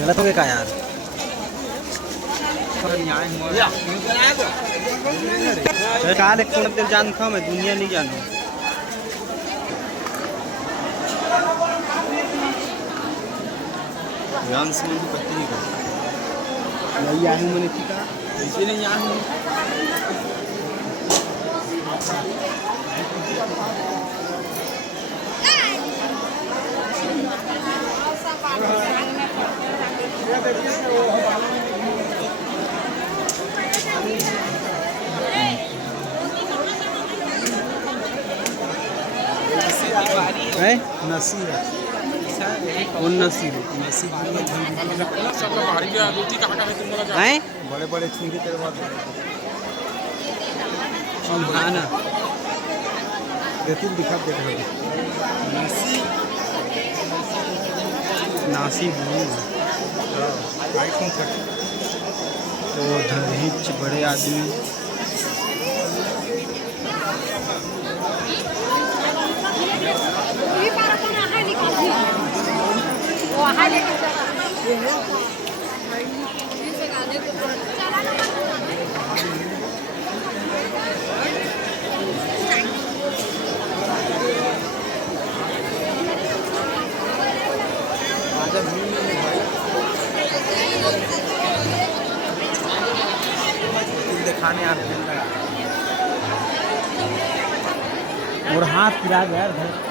गलत हो गया का यार। काल एक दिल जान था मैं दुनिया नहीं जानू। ध्यान से मुझे पता नहीं कर नहीं आया हूँ मैंने ठीक है ऐसे नहीं आया हूँ। है नसीब कौन नसीब नसीब हैं बड़े बड़े छुरी तेरे बाद हाँ ना दिखा दे नासिब आईफोन तो धरहिच बड़े आदमी दिखाने आते हैं और हाथ फिरा गया यार।